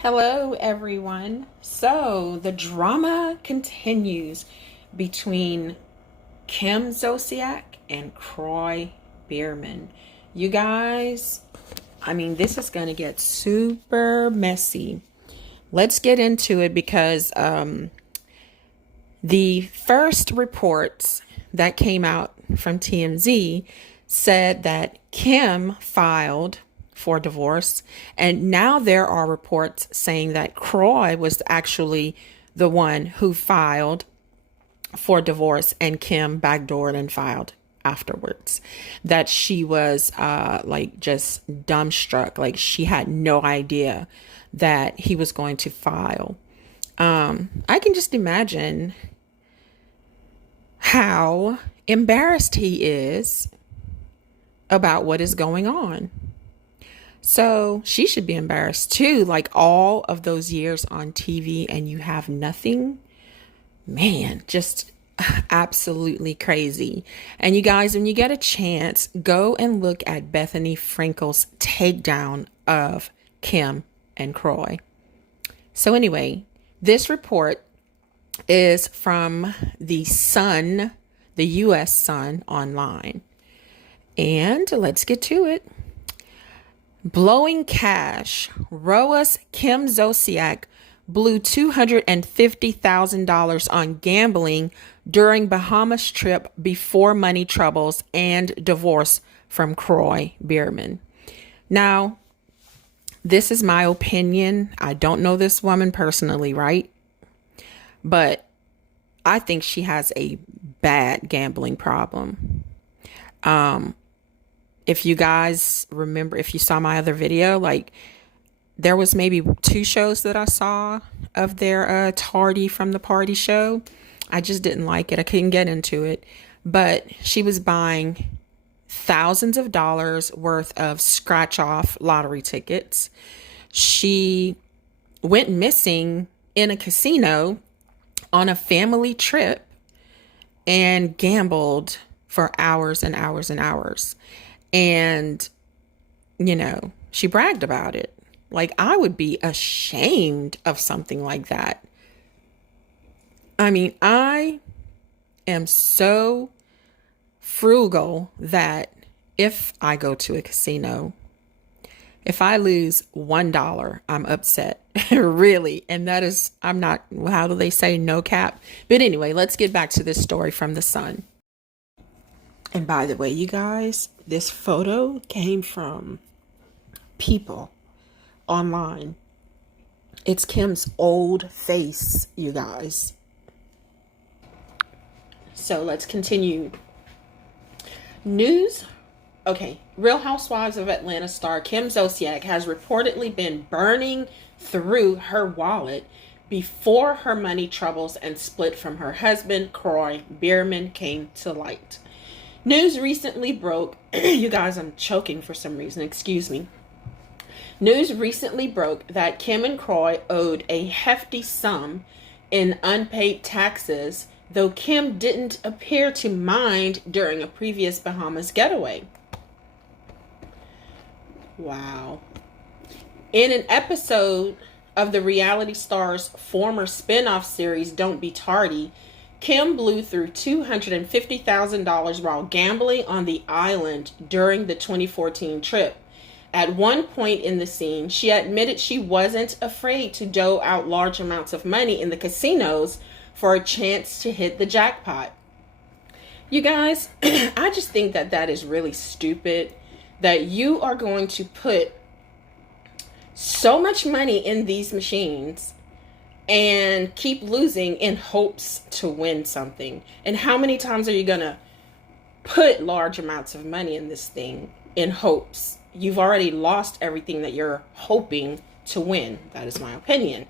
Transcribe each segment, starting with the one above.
Hello, everyone. So the drama continues between Kim Zolciak and Kroy Bierman. You guys, this is going to get super messy. Let's get into it because the first reports that came out from TMZ said that Kim filed for divorce, and now there are reports saying that Kroy was actually the one who filed for divorce and Kim backdoored and filed afterwards. That she was just dumbstruck, like she had no idea that he was going to file. I can just imagine how embarrassed he is about what is going on. So she should be embarrassed too, like all of those years on TV and you have nothing. Man, just absolutely crazy. And you guys, when you get a chance, go and look at Bethany Frankel's takedown of Kim and Kroy. So anyway, this report is from the Sun, the U.S. Sun online. And let's get to it. Blowing cash. Roa's Kim Zolciak blew $250,000 on gambling during Bahamas trip before money troubles and divorce from Kroy Bierman. Now, this is my opinion. I don't know this woman personally, right? But I think she has a bad gambling problem. If you guys remember, if you saw my other video, like there was maybe 2 shows that I saw of their tardy from the party show. I just didn't like it. I couldn't get into it. But she was buying thousands of dollars worth of scratch off lottery tickets. She went missing in a casino on a family trip and gambled for hours and hours and hours. And, she bragged about it. Like, I would be ashamed of something like that. I am so frugal that if I go to a casino, if I lose $1, I'm upset. Really. And that is, I'm not, how do they say, no cap? But anyway, let's get back to this story from the Sun. And by the way, you guys, this photo came from people online. It's Kim's old face, you guys. So let's continue. News. Okay. Real Housewives of Atlanta star Kim Zolciak has reportedly been burning through her wallet before her money troubles and split from her husband, Kroy Bierman, came to light. News recently broke. You guys, I'm choking for some reason. Excuse me. News recently broke that Kim and Kroy owed a hefty sum in unpaid taxes, though Kim didn't appear to mind during a previous Bahamas getaway. Wow. In an episode of the reality star's former spin-off series, Don't Be Tardy, Kim blew through $250,000 while gambling on the island during the 2014 trip. At one point in the scene, she admitted she wasn't afraid to dole out large amounts of money in the casinos for a chance to hit the jackpot. You guys, I just think that that is really stupid, that you are going to put so much money in these machines and keep losing in hopes to win something. And how many times are you going to put large amounts of money in this thing in hopes? You've already lost everything that you're hoping to win. That is my opinion.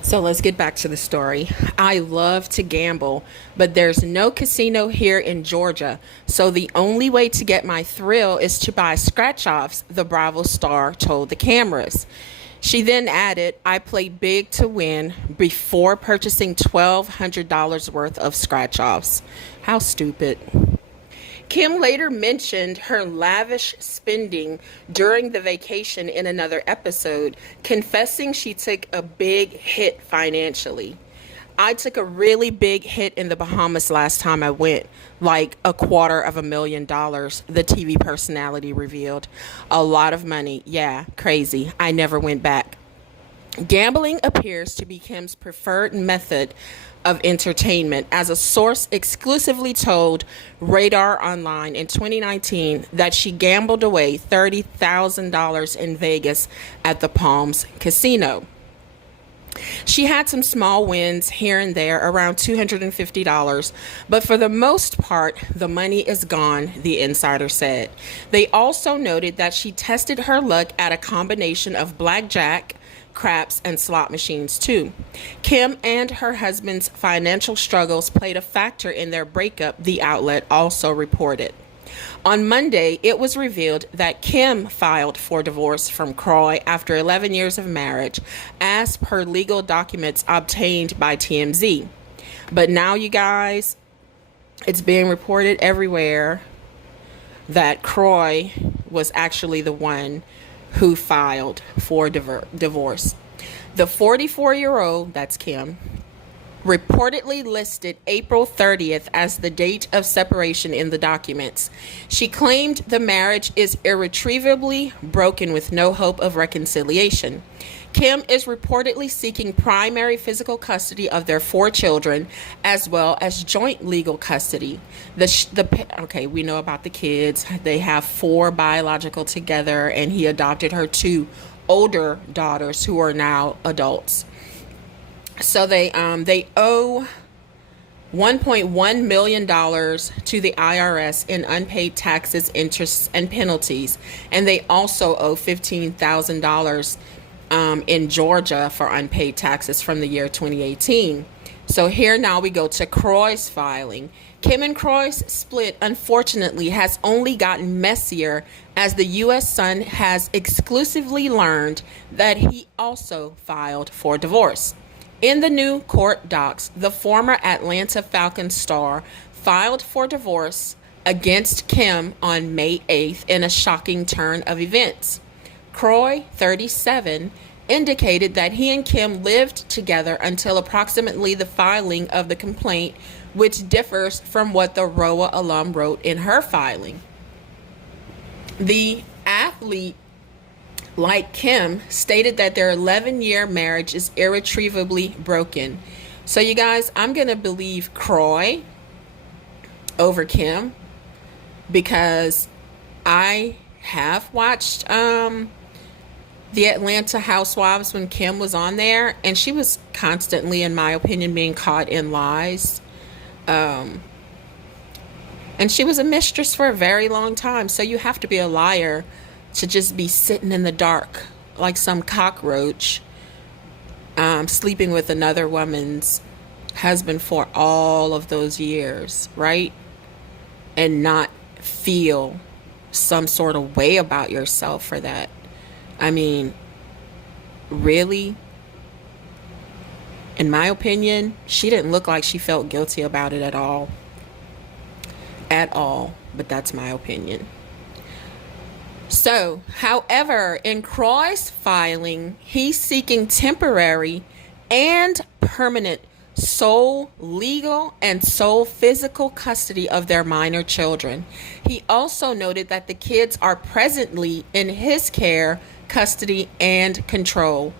So let's get back to the story. I love to gamble, but there's no casino here in Georgia. So the only way to get my thrill is to buy scratch-offs, the Bravo star told the cameras. She then added, I played big to win before purchasing $1,200 worth of scratch-offs. How stupid. Kim later mentioned her lavish spending during the vacation in another episode, confessing she took a big hit financially. I took a really big hit in the Bahamas last time I went, like $250,000, the TV personality revealed. A lot of money. Yeah, crazy. I never went back. Gambling appears to be Kim's preferred method of entertainment, as a source exclusively told Radar Online in 2019 that she gambled away $30,000 in Vegas at the Palms Casino. She had some small wins here and there, around $250, but for the most part, the money is gone, the insider said. They also noted that she tested her luck at a combination of blackjack, craps, and slot machines too. Kim and her husband's financial struggles played a factor in their breakup, the outlet also reported. On Monday, it was revealed that Kim filed for divorce from Kroy after 11 years of marriage, as per legal documents obtained by TMZ. But now, you guys, it's being reported everywhere that Kroy was actually the one who filed for divorce. The 44-year-old, that's Kim, reportedly listed April 30th as the date of separation in the documents. She claimed the marriage is irretrievably broken with no hope of reconciliation. Kim is reportedly seeking primary physical custody of their 4 children, as well as joint legal custody. Okay, we know about the kids. They have 4 biological together, and he adopted her 2 older daughters who are now adults. So they owe $1.1 million to the IRS in unpaid taxes, interests, and penalties, and they also owe $15,000 in Georgia for unpaid taxes from the year 2018. So here now we go to Kroy's filing. Kim and Kroy's split, unfortunately, has only gotten messier as the U.S. Sun has exclusively learned that he also filed for divorce. In the new court docs, the former Atlanta Falcons star filed for divorce against Kim on May 8th in a shocking turn of events. Kroy, 37, indicated that he and Kim lived together until approximately the filing of the complaint, which differs from what the ROA alum wrote in her filing. The athlete, like Kim, stated that their 11-year marriage is irretrievably broken. So you guys, I'm going to believe Kroy over Kim, because I have watched the Atlanta Housewives when Kim was on there, and she was constantly, in my opinion, being caught in lies. And she was a mistress for a very long time. So you have to be a liar to just be sitting in the dark like some cockroach, sleeping with another woman's husband for all of those years, right? And not feel some sort of way about yourself for that. I mean, really? In my opinion, she didn't look like she felt guilty about it at all. At all. But that's my opinion. So, however, in Kroy's filing, he's seeking temporary and permanent sole legal and sole physical custody of their minor children. He also noted that the kids are presently in his care, custody, and control.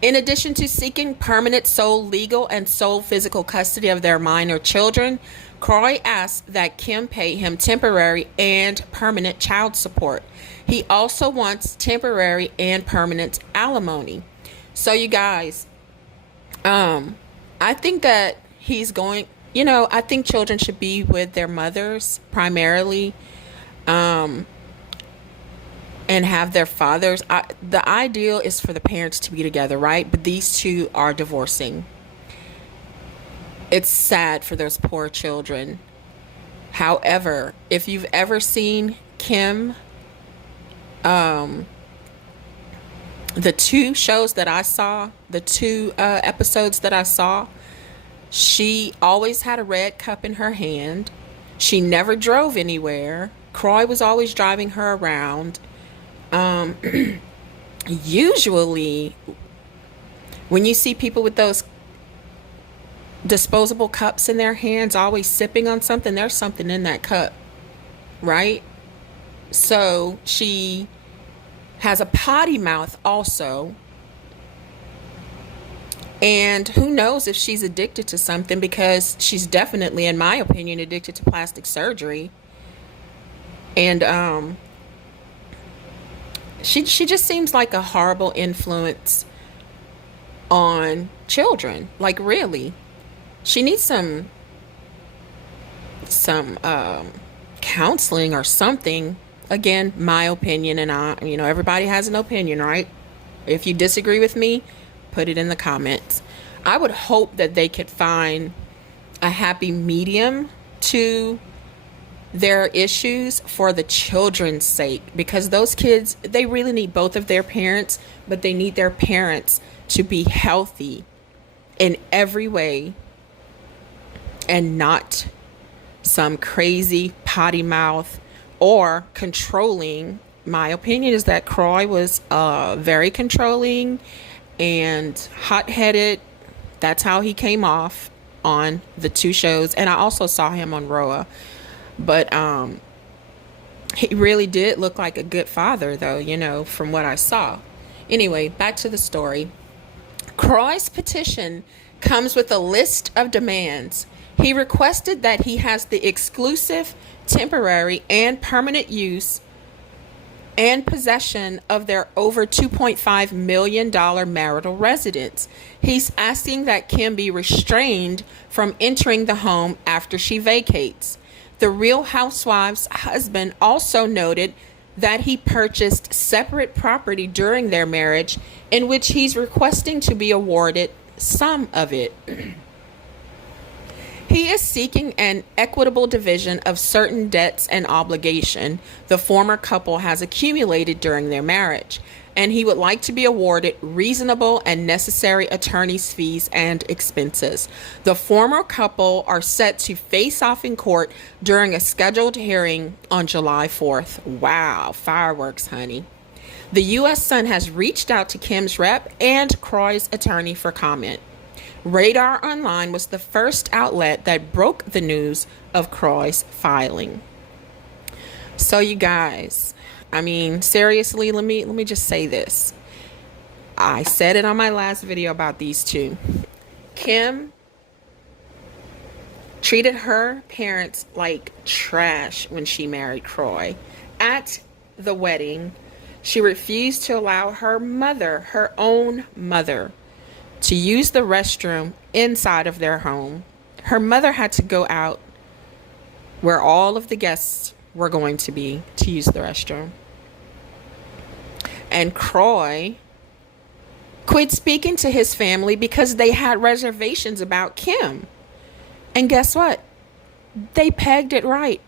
In addition to seeking permanent sole legal and sole physical custody of their minor children, Kroy asked that Kim pay him temporary and permanent child support. He also wants temporary and permanent alimony. So you guys, I think that he's going, I think children should be with their mothers primarily, and have their fathers. The ideal is for the parents to be together, right? But these two are divorcing. It's sad for those poor children. However, if you've ever seen Kim, the 2 shows that I saw, the 2 episodes that I saw, she always had a red cup in her hand. She never drove anywhere. Kroy was always driving her around. Um, Usually, when you see people with those disposable cups in their hands, always sipping on something, there's something in that cup, right? So she has a potty mouth also. And who knows if she's addicted to something, because she's definitely, in my opinion, addicted to plastic surgery. And she just seems like a horrible influence on children. Like, really. She needs some counseling or something. Again, my opinion, and everybody has an opinion, right? If you disagree with me, put it in the comments. I would hope that they could find a happy medium to their issues for the children's sake, because those kids, they really need both of their parents, but they need their parents to be healthy in every way and not some crazy potty mouth or controlling. My opinion is that Kroy was very controlling and hot-headed. That's how he came off on the two shows, and I also saw him on Roa. But he really did look like a good father, though, from what I saw. Anyway, back to the story. Kroy's petition comes with a list of demands. He requested that he has the exclusive, temporary, and permanent use and possession of their over $2.5 million marital residence. He's asking that Kim be restrained from entering the home after she vacates. The Real Housewives' husband also noted that he purchased separate property during their marriage, in which he's requesting to be awarded some of it. He is seeking an equitable division of certain debts and obligation the former couple has accumulated during their marriage, and he would like to be awarded reasonable and necessary attorney's fees and expenses. The former couple are set to face off in court during a scheduled hearing on July 4th. Wow, fireworks, honey. The U.S. Sun has reached out to Kim's rep and Kroy's attorney for comment. Radar Online was the first outlet that broke the news of Kroy's filing. So, you guys, seriously, let me just say this. I said it on my last video about these two. Kim treated her parents like trash when she married Kroy. At the wedding, she refused to allow her mother, her own mother, to use the restroom inside of their home. Her mother had to go out where all of the guests were going to be to use the restroom. And Kroy quit speaking to his family because they had reservations about Kim. And guess what? They pegged it right.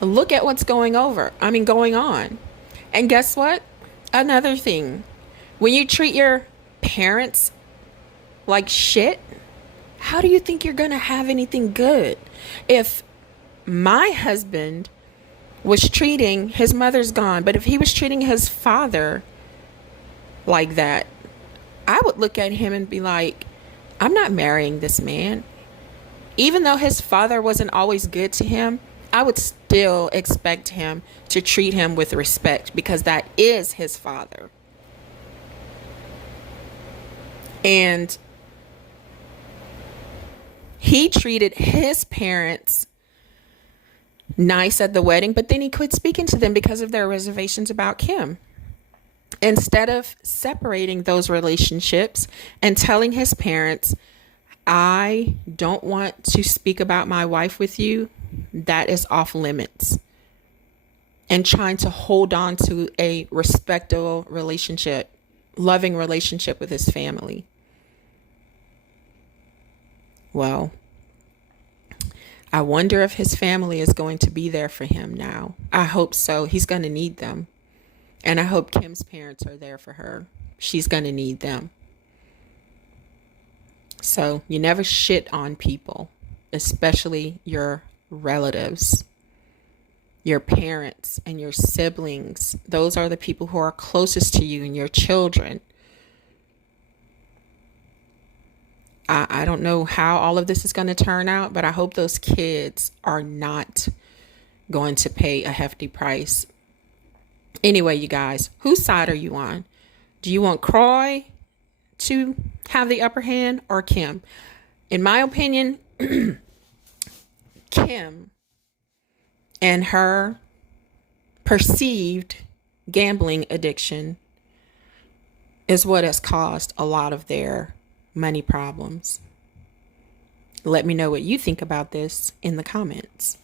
Look at what's going on. And guess what? Another thing. When you treat your parents like shit, how do you think you're gonna have anything good? If my husband was treating, his mother's gone, but if he was treating his father like that, I would look at him and be like, I'm not marrying this man. Even though his father wasn't always good to him, I would still expect him to treat him with respect, because that is his father. And he treated his parents nice at the wedding, but then he quit speaking to them because of their reservations about Kim. Instead of separating those relationships and telling his parents, I don't want to speak about my wife with you, that is off limits, and trying to hold on to a respectable relationship, loving relationship with his family. Well, I wonder if his family is going to be there for him now. I hope so. He's going to need them. And I hope Kim's parents are there for her. She's going to need them. So you never shit on people, especially your relatives, your parents and your siblings. Those are the people who are closest to you and your children. I don't know how all of this is going to turn out, but I hope those kids are not going to pay a hefty price. Anyway, you guys, whose side are you on? Do you want Kroy to have the upper hand or Kim? In my opinion, Kim and her perceived gambling addiction is what has caused a lot of their money problems. Let me know what you think about this in the comments.